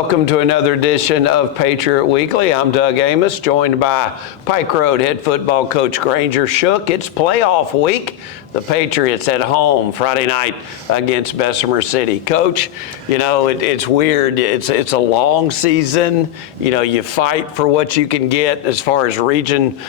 Welcome to another edition of Patriot Weekly. I'm Doug Amos, joined by Pike Road head football coach Granger Shook. It's playoff week. The Patriots at home Friday night against Bessemer City. Coach, you know, it's weird. It's a long season. You know, you fight for what you can get as far as region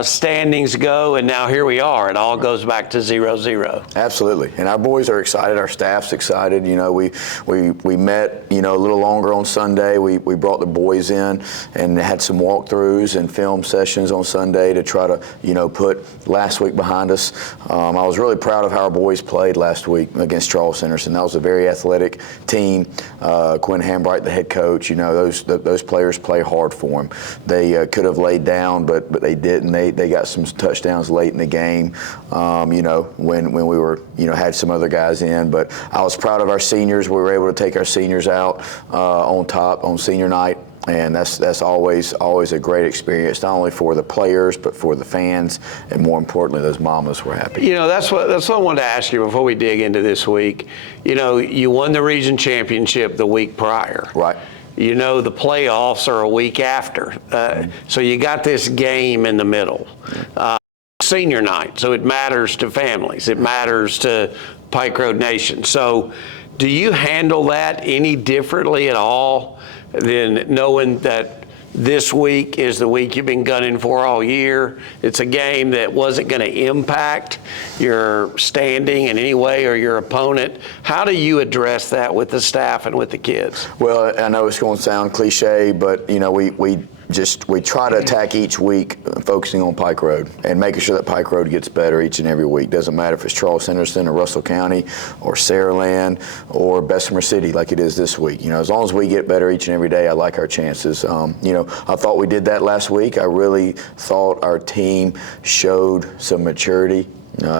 standings go, and now here we are. It all goes back to 0-0. Absolutely, and our boys are excited. Our staff's excited. You know, we met, you know, a little longer on Sunday. We brought the boys in and had some walkthroughs and film sessions on Sunday to try to, you know, put last week behind us. I was really proud of how our boys played last week against Charles Henderson. That was a very athletic team. Quinn Hambright, the head coach, you know, those players play hard for him. They could have laid down, but they didn't. They got some touchdowns late in the game, you know, when we were, you know, had some other guys in. But I was proud of our seniors. We were able to take our seniors out on top on senior night. And that's always a great experience, not only for the players, but for the fans, and more importantly, those mamas were happy. You know, that's what I wanted to ask you before we dig into this week. You know, you won the region championship the week prior. Right. You know, the playoffs are a week after. So you got this game in the middle. Senior night, so it matters to families. It matters to Pike Road Nation. So do you handle that any differently at all than knowing that this week is the week you've been gunning for all year? It's a game that wasn't going to impact your standing in any way or your opponent. How do you address that with the staff and with the kids? Well, I know it's going to sound cliche, but, you know, we try to attack each week focusing on Pike Road and making sure that Pike Road gets better each and every week. Doesn't matter if it's Charles Henderson or Russell County or Saraland or Bessemer City like it is this week. You know, as long as we get better each and every day, I like our chances. You know, I thought we did that last week. I really thought our team showed some maturity.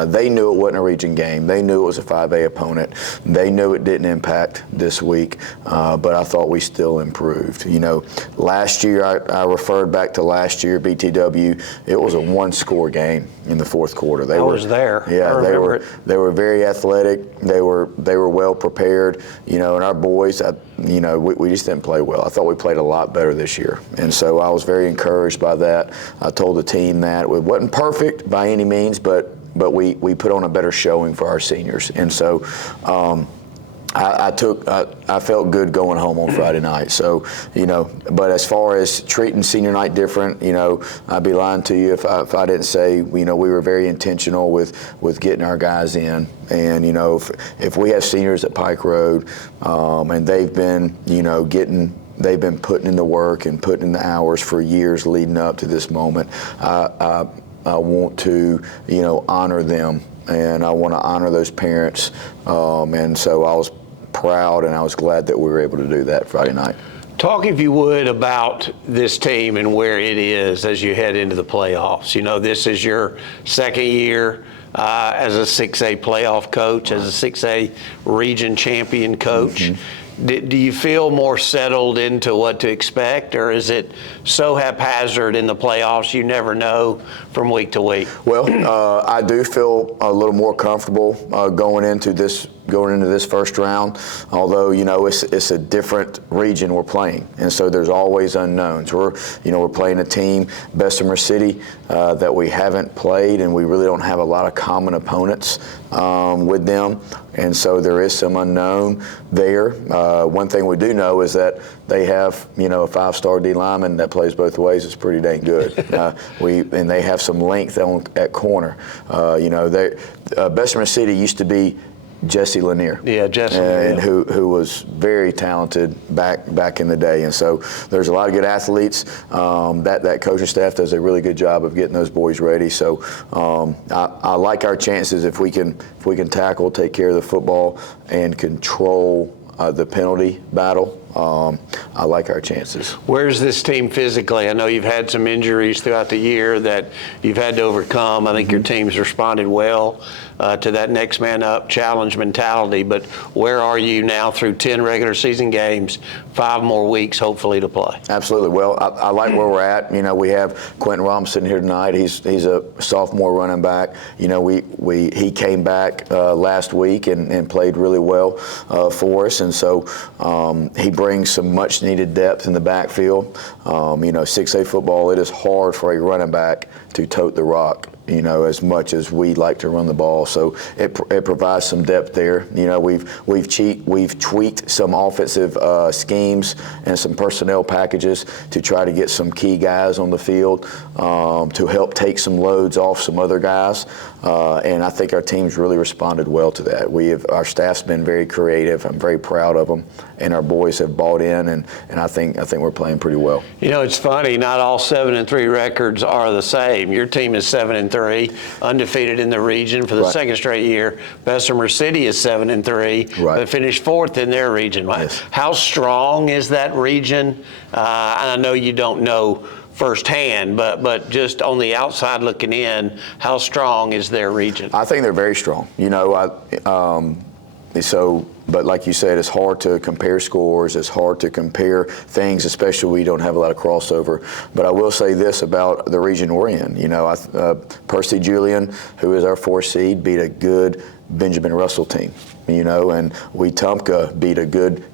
They knew it wasn't a region game. They knew it was a 5A opponent. They knew it didn't impact this week, but I thought we still improved. You know, last year, I referred back to last year, BTW, it was a one-score game in the fourth quarter. I was there. Yeah, they were very athletic. They were well prepared. You know, and our boys, you know, we just didn't play well. I thought we played a lot better this year, and so I was very encouraged by that. I told the team that it wasn't perfect by any means, but we put on a better showing for our seniors. And so I felt good going home on Friday night. So, you know, but as far as treating senior night different, you know, I'd be lying to you if I didn't say, you know, we were very intentional with getting our guys in. And, you know, if we have seniors at Pike Road and they've been, you know, they've been putting in the work and putting in the hours for years leading up to this moment, I want to, you know, honor them, and I want to honor those parents. And so I was proud and I was glad that we were able to do that Friday night. Talk, if you would, about this team and where it is as you head into the playoffs. You know, this is your second year as a 6A playoff coach, as a 6A region champion coach. Mm-hmm. Do you feel more settled into what to expect, or is it so haphazard in the playoffs you never know from week to week? Well, I do feel a little more comfortable going into this first round, although, you know, it's a different region we're playing, and so there's always unknowns. We're playing a team, Bessemer City, that we haven't played, and we really don't have a lot of common opponents with them, and so there is some unknown there. One thing we do know is that they have, you know, a 5-star D lineman that plays both ways. It's pretty dang good. And they have some length at corner. You know, Bessemer City used to be Jesse Lanier. Yeah, Jesse. And who was very talented back in the day. And so there's a lot of good athletes. That coaching staff does a really good job of getting those boys ready. So I like our chances if we can tackle, take care of the football, and control the penalty battle. I like our chances. Where's this team physically? I know you've had some injuries throughout the year that you've had to overcome. I think your team's responded well to that next man up challenge mentality. But where are you now through 10 regular season games, 5 more weeks hopefully to play? Absolutely. Well, I like where we're at. You know, we have Quentin Robinson here tonight. He's a sophomore running back. You know, he came back last week and played really well for us. and so he brings some much needed depth in the backfield. 6A football, it is hard for a running back to tote the rock, as much as we like to run the ball. So it provides some depth there. We've tweaked some offensive schemes and some personnel packages to try to get some key guys on the field to help take some loads off some other guys. And I think our team's really responded well to that. Our staff's been very creative. I'm very proud of them, and our boys have bought in, and I think we're playing pretty well. It's funny. Not all 7-3 records are the same. Your team is 7-3, undefeated in the region for the second straight year. Bessemer City is 7-3, but finished 4th in their region. Yes. How strong is that region? And I know you don't know firsthand, but just on the outside looking in, how strong is their region? I think they're very strong. But like you said, it's hard to compare scores. It's hard to compare things, especially when you don't have a lot of crossover. But I will say this about the region we're in. Percy Julian, who is our 4th seed, beat a good Benjamin Russell team. And Wetumpka beat a good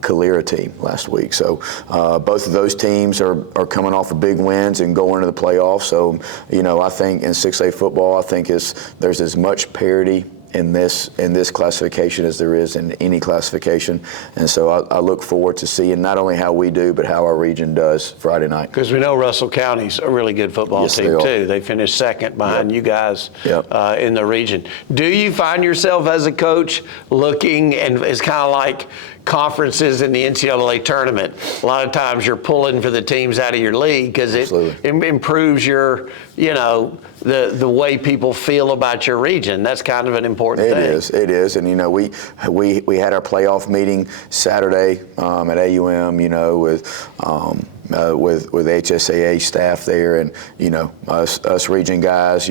Calera team last week. So both of those teams are coming off of big wins and going into the playoffs. So, I think in 6A football, I think there's as much parity in this classification as there is in any classification. And so I look forward to seeing not only how we do, but how our region does Friday night. Because we know Russell County's a really good football team, too. They finished 2nd behind you guys in the region. Do you find yourself as a coach looking, and it's kind of like conferences in the NCAA tournament, a lot of times you're pulling for the teams out of your league because it improves your, the way people feel about your region. That's kind of an important thing. It is. And, we had our playoff meeting Saturday at AUM, with HSAA staff there, and us region guys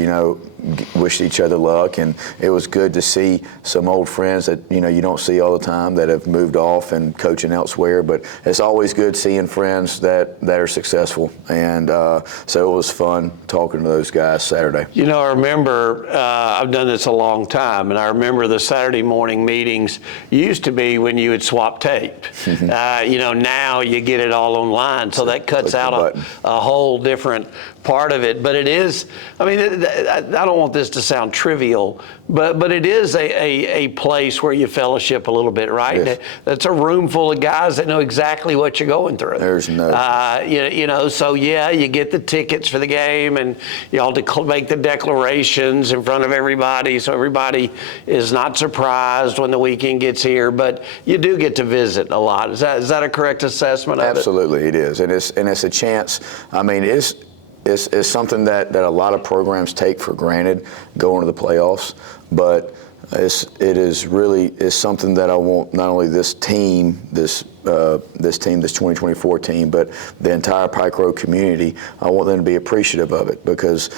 wished each other luck, and it was good to see some old friends that you don't see all the time that have moved off and coaching elsewhere. But it's always good seeing friends that are successful, and so it was fun talking to those guys Saturday. I remember I've done this a long time, and I remember the Saturday morning meetings used to be when you would swap tape. Now you get it all online, so that cuts out a whole different part of it. But it is, I don't want this to sound trivial, but it is a place where you fellowship a little bit, right? Yes. That's a room full of guys that know exactly what you're going through. There's no. So you get the tickets for the game, and y'all make the declarations in front of everybody, so everybody is not surprised when the weekend gets here. But you do get to visit a lot. Is that a correct assessment of it? Absolutely, it is, and it's a chance. It's something that a lot of programs take for granted going to the playoffs, but it is something that I want not only this team, this 2024 team, but the entire Pike Road community. I want them to be appreciative of it, because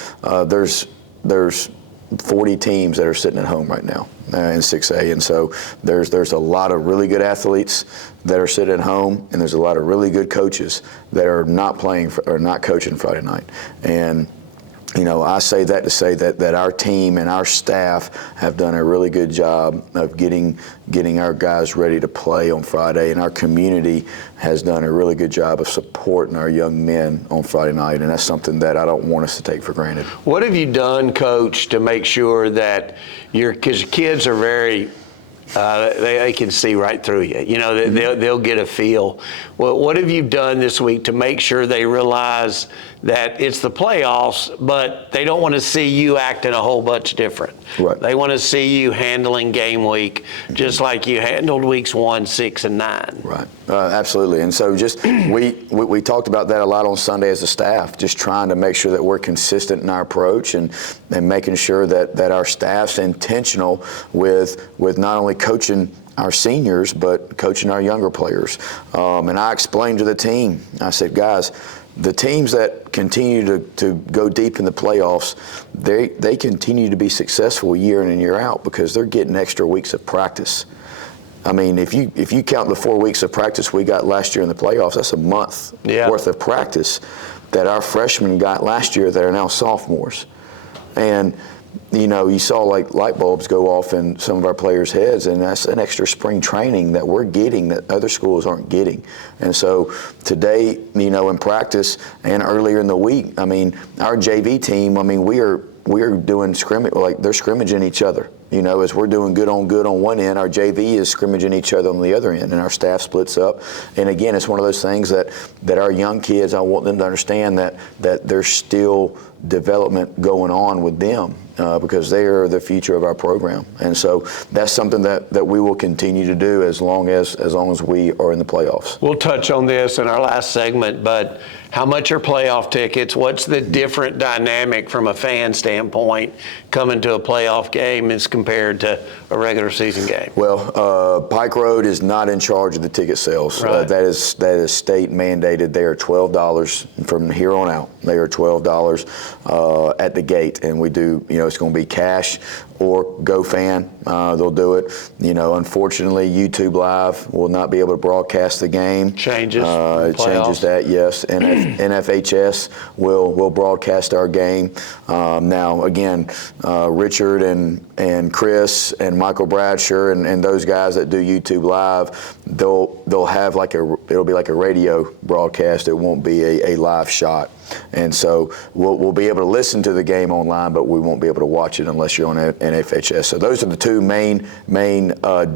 there's 40 teams that are sitting at home right now in 6A, and so there's a lot of really good athletes that are sitting at home, and there's a lot of really good coaches that are not playing or not coaching Friday night. And I say that to say that our team and our staff have done a really good job of getting our guys ready to play on Friday, and our community has done a really good job of supporting our young men on Friday night, and that's something that I don't want us to take for granted. What have you done, Coach, to make sure that because kids are very they can see right through you. They'll get a feel. Well, what have you done this week to make sure they realize that it's the playoffs, but they don't want to see you acting a whole bunch different? Right. They want to see you handling game week just like you handled weeks 1, 6, and 9. Right. Absolutely. And so just we talked about that a lot on Sunday as a staff, just trying to make sure that we're consistent in our approach and making sure that our staff's intentional with not only coaching our seniors, but coaching our younger players. And I explained to the team, I said, guys, the teams that continue to go deep in the playoffs, they continue to be successful year in and year out because they're getting extra weeks of practice. If you count the 4 weeks of practice we got last year in the playoffs, that's a month worth of practice that our freshmen got last year that are now sophomores. And you saw like light bulbs go off in some of our players' heads, and that's an extra spring training that we're getting that other schools aren't getting. And so today, in practice and earlier in the week, I mean, our JV team, I mean, we are doing scrimmage, like they're scrimmaging each other. As we're doing good on one end, our JV is scrimmaging each other on the other end, and our staff splits up. And again, it's one of those things that our young kids, I want them to understand that there's still development going on with them because they are the future of our program. And so that's something that we will continue to do as long as we are in the playoffs. We'll touch on this in our last segment, but how much are playoff tickets? What's the different dynamic from a fan standpoint coming to a playoff game as compared to a regular season game? Well, Pike Road is not in charge of the ticket sales. Right. That is state mandated. They are $12 from here on out. They are $12 at the gate, and we do. It's going to be cash or GoFan. They'll do it. Unfortunately, YouTube Live will not be able to broadcast the game. Changes. It changes that, yes. And NFHS will broadcast our game. Now, again, Richard and Chris and Michael Bradshaw and those guys that do YouTube Live, they'll have it'll be like a radio broadcast. It won't be a live shot. And so we'll be able to listen to the game online, but we won't be able to watch it unless you're on NFHS. So those are the two main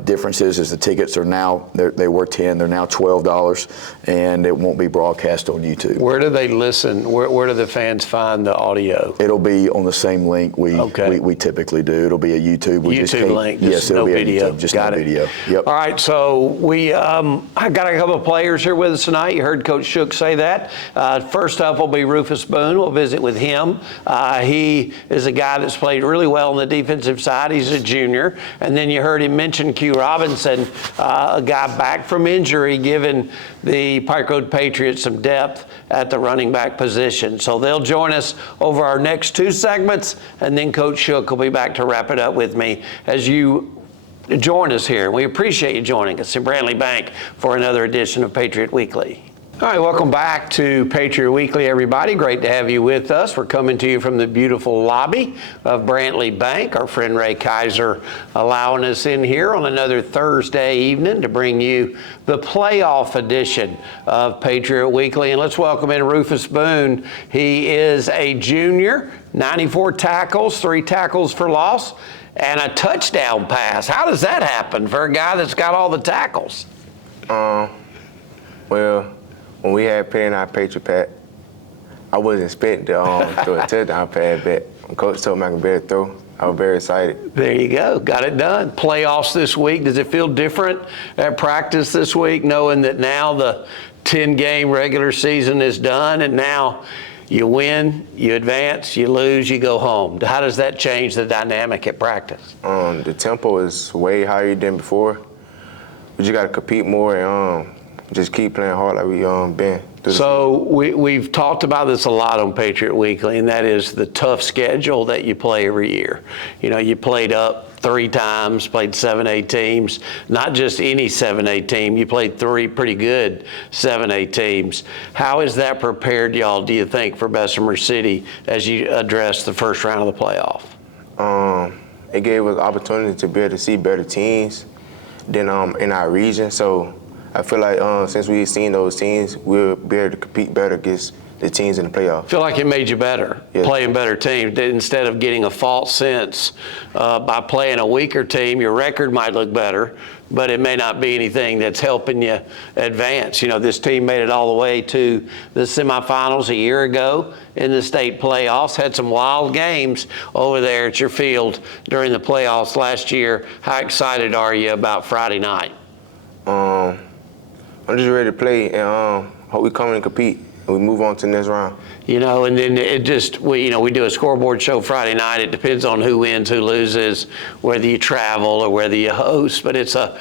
differences. Is the tickets are now they were $10, they're now $12, and it won't be broadcast on YouTube. Where do they listen? Where do the fans find the audio? It'll be on the same link we typically do. It'll be a YouTube. Link. Yes, it'll no be video. A YouTube, just got no it. video. Yep. All right. So we I got a couple of players here with us tonight. You heard Coach Shook say that. First up will be Rufus Boon. We'll visit with him. He is a guy that's played really well on the defensive side. He's a junior. And then you heard him mention Q Robinson, a guy back from injury, giving the Pike Road Patriots some depth at the running back position. So they'll join us over our next two segments, and then Coach Shook will be back to wrap it up with me as you join us here. We appreciate you joining us in Brantley Bank for another edition of Patriot Weekly. All right, welcome back to Patriot Weekly, everybody. Great to have you with us. We're coming to you from the beautiful lobby of Brantley Bank. Our friend Ray Kaiser allowing us in here on another Thursday evening to bring you the playoff edition of Patriot Weekly. And let's welcome in Rufus Boon. He is a junior, 94 tackles, 3 tackles for loss, and a touchdown pass. How does that happen for a guy that's got all the tackles? Well, when we had playing our Patriot pack, I wasn't expecting to throw a touchdown pass, but when Coach told me I could better throw, I was very excited. There you go. Got it done. Playoffs this week. Does it feel different at practice this week, knowing that now the 10-game regular season is done and now you win, you advance, you lose, you go home? How does that change the dynamic at practice? The tempo is way higher than before. We just got to compete more and just keep playing hard like we been. So we've talked about this a lot on Patriot Weekly, and that is the tough schedule that you play every year. You played up 3 times, played 7A teams, not just any 7A team. You played 3 pretty good 7A teams. How has that prepared y'all, do you think, for Bessemer City as you address the first round of the playoff? It gave us opportunity to be able to see better teams than in our region. So I feel like since we've seen those teams, we'll be able to compete better against the teams in the playoffs. Feel like it made you better, playing better teams. Instead of getting a false sense by playing a weaker team, your record might look better, but it may not be anything that's helping you advance. This team made it all the way to the semifinals a year ago in the state playoffs, had some wild games over there at your field during the playoffs last year. How excited are you about Friday night? I'm just ready to play and hope we come in and compete and we move on to the next round. And then we do a scoreboard show Friday night. It depends on who wins, who loses, whether you travel or whether you host. But it's a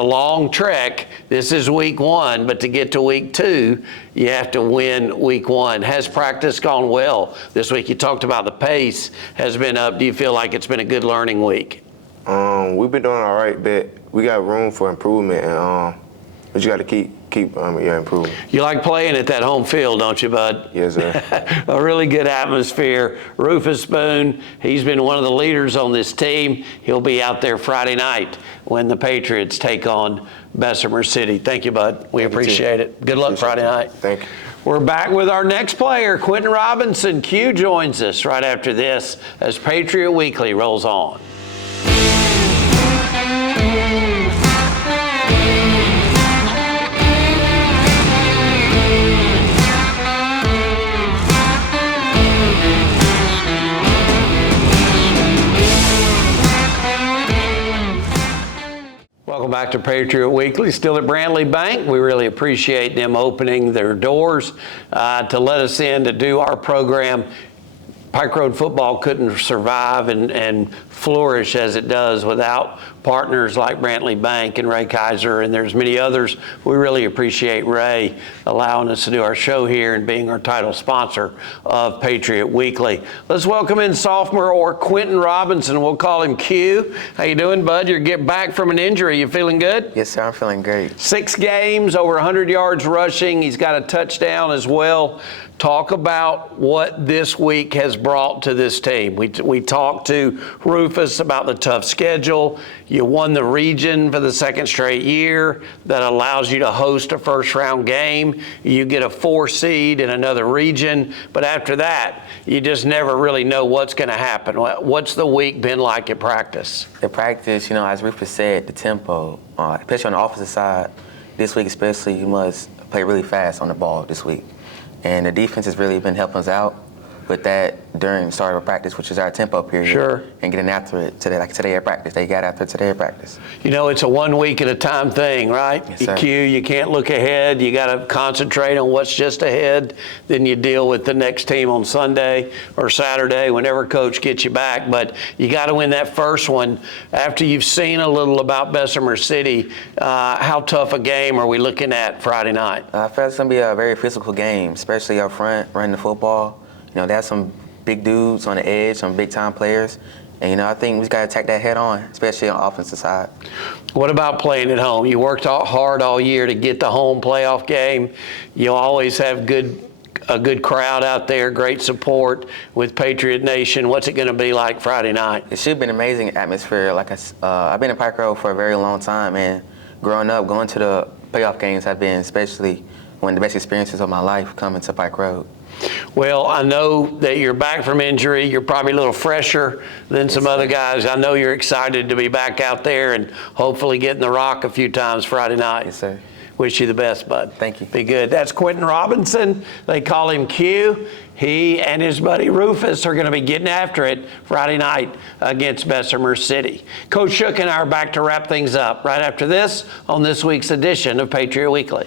long trek. This is week 1, but to get to week 2, you have to win week 1. Has practice gone well this week? You talked about the pace has been up. Do you feel like it's been a good learning week? We've been doing all right, but we got room for improvement, and But you got to keep improving. You like playing at that home field, don't you, bud? Yes, sir. A really good atmosphere. Rufus Boon, he's been one of the leaders on this team. He'll be out there Friday night when the Patriots take on Bessemer City. Thank you, bud. We appreciate it. Good luck Friday night. Thank you. We're back with our next player, Quentin Robinson. Q joins us right after this as Patriot Weekly rolls on. Welcome back to Patriot Weekly. Still at Brantley Bank. We really appreciate them opening their doors to let us in to do our program. Pike Road football couldn't survive and flourish as it does without partners like Brantley Bank and Ray Kaiser, and there's many others. We really appreciate Ray allowing us to do our show here and being our title sponsor of Patriot Weekly. Let's welcome in sophomore Quentin Robinson. We'll call him Q. How you doing, bud? You're getting back from an injury. You feeling good? Yes, sir. I'm feeling great. 6 games, over 100 yards rushing. He's got a touchdown as well. Talk about what this week has brought to this team. We talked to Rufus about the tough schedule. You won the region for the 2nd straight year. That allows you to host a first-round game. You get a 4 seed in another region. But after that, you just never really know what's going to happen. What's the week been like at practice? At practice, as Rufus said, the tempo, especially on the offensive side, this week especially, you must play really fast on the ball this week. And the defense has really been helping us out with that during the start of practice, which is our tempo period. Sure. And getting after it today, like today at practice. They got after it today at practice. It's a 1 week at a time thing, right? Yes, sir. You can't look ahead. You got to concentrate on what's just ahead. Then you deal with the next team on Sunday or Saturday, whenever coach gets you back. But you got to win that first one. After you've seen a little about Bessemer City, how tough a game are we looking at Friday night? I feel it's going to be a very physical game, especially up front, running the football. They have some big dudes on the edge, some big-time players. And, I think we've got to attack that head on, especially on the offensive side. What about playing at home? You worked hard all year to get the home playoff game. You always have a good crowd out there, great support with Patriot Nation. What's it going to be like Friday night? It should be an amazing atmosphere. I've been in Pike Road for a very long time, and growing up, going to the playoff games have been especially one of the best experiences of my life coming to Pike Road. Well, I know that you're back from injury. You're probably a little fresher than some other guys. I know you're excited to be back out there and hopefully getting the rock a few times Friday night. Yes, sir. Wish you the best, bud. Thank you. Be good. That's Quentin Robinson. They call him Q. He and his buddy Rufus are going to be getting after it Friday night against Bessemer City. Coach Shook and I are back to wrap things up right after this on this week's edition of Patriot Weekly.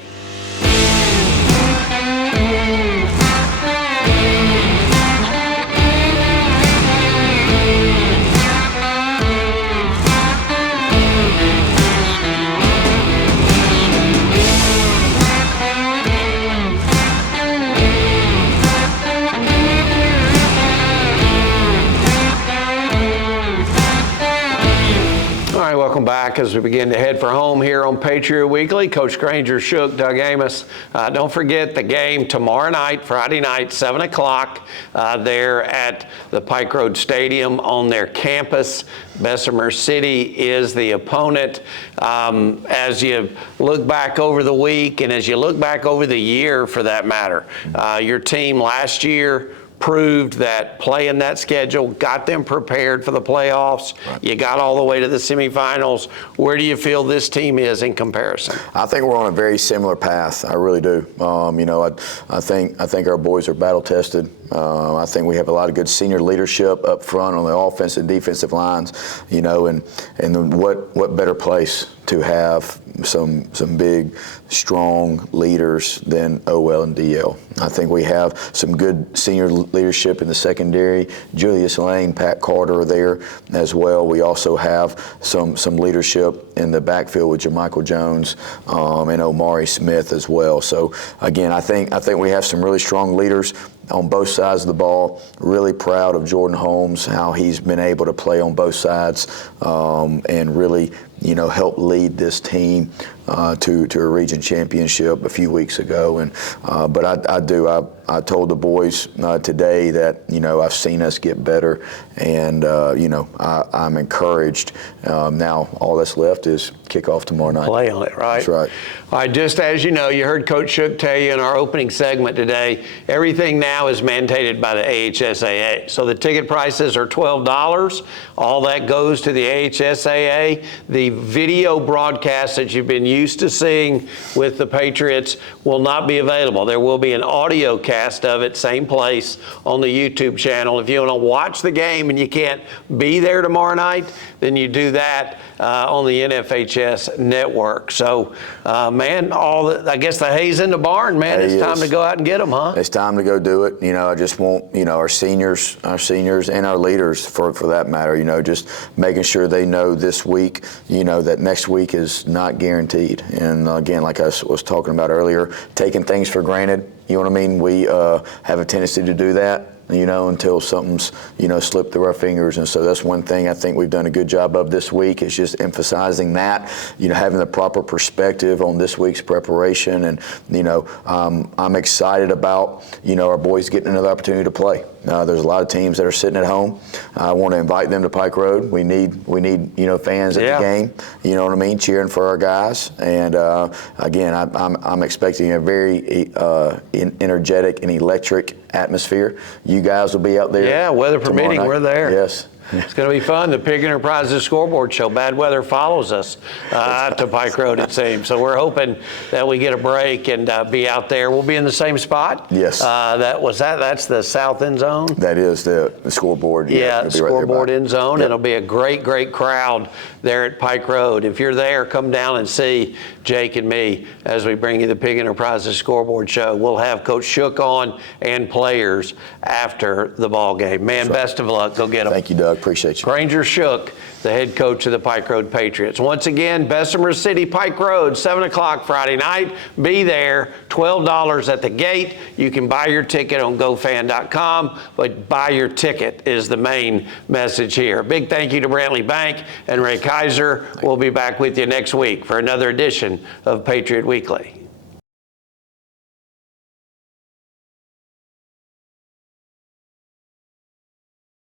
Welcome back as we begin to head for home here on Patriot Weekly. Coach Granger, Shook, Doug Amos. Don't forget the game tomorrow night, Friday night, 7 o'clock, there at the Pike Road Stadium on their campus. Bessemer City is the opponent. As you look back over the week and as you look back over the year, for that matter, your team last year proved that playing that schedule got them prepared for the playoffs. Right. You got all the way to the semifinals. Where do you feel this team is in comparison? I think we're on a very similar path. I really do. I think our boys are battle tested. I think we have a lot of good senior leadership up front on the offensive and defensive lines. And what better place to have some big, strong leaders than OL and DL. I think we have some good senior leadership in the secondary. Julius Lane, Pat Carter are there as well. We also have some leadership in the backfield with Jermichael Jones and Omari Smith as well. So again, I think we have some really strong leaders on both sides of the ball. Really proud of Jordan Holmes, how he's been able to play on both sides and really help lead this team to a region championship a few weeks ago. And but I told the boys today that I've seen us get better, and I'm encouraged. Now all that's left is kickoff tomorrow night. Play on it, right? That's right. All right, just as you know, you heard Coach Shook tell you in our opening segment today, everything now is mandated by the AHSAA. So the ticket prices are $12. All that goes to the AHSAA. The video broadcast that you've been used to seeing with the Patriots will not be available. There will be an audio cast of it, same place on the YouTube channel. If you want to watch the game and you can't be there tomorrow night, then you do that on the NFHS network. So, man, I guess the hay's in the barn, man. It's time to go out and get them, huh? It's time to go do it. I just want, our seniors and our leaders, for that matter, just making sure they know this week, that next week is not guaranteed. And again, like I was talking about earlier, taking things for granted, you know what I mean? We have a tendency to do that, until something's, slipped through our fingers. And so that's one thing I think we've done a good job of this week, is just emphasizing that, having the proper perspective on this week's preparation. And, I'm excited about, our boys getting another opportunity to play. There's a lot of teams that are sitting at home. I want to invite them to Pike Road. We need fans at the game, you know what I mean, cheering for our guys. And again, I'm expecting a very energetic and electric atmosphere. You guys will be out there. Yeah, weather permitting, we're there. Yes. It's going to be fun. The Pig Enterprises scoreboard show. Bad weather follows us to Pike Road, it seems. So we're hoping that we get a break and be out there. We'll be in the same spot. Yes. That's the south end zone. That is the scoreboard. Yeah, scoreboard right end zone. Yep. It'll be a great, great crowd there at Pike Road. If you're there, come down and see Jake and me as we bring you the Pig Enterprises scoreboard show. We'll have Coach Shook on and players after the ball game. Man, best of luck. Go get them. Thank you, Doug. Appreciate you. Granger Shook, the head coach of the Pike Road Patriots. Once again, Bessemer City, Pike Road, 7 o'clock Friday night. Be there, $12 at the gate. You can buy your ticket on GoFan.com, but buy your ticket is the main message here. Big thank you to Brantley Bank and Ray Kaiser. We'll be back with you next week for another edition of Patriot Weekly.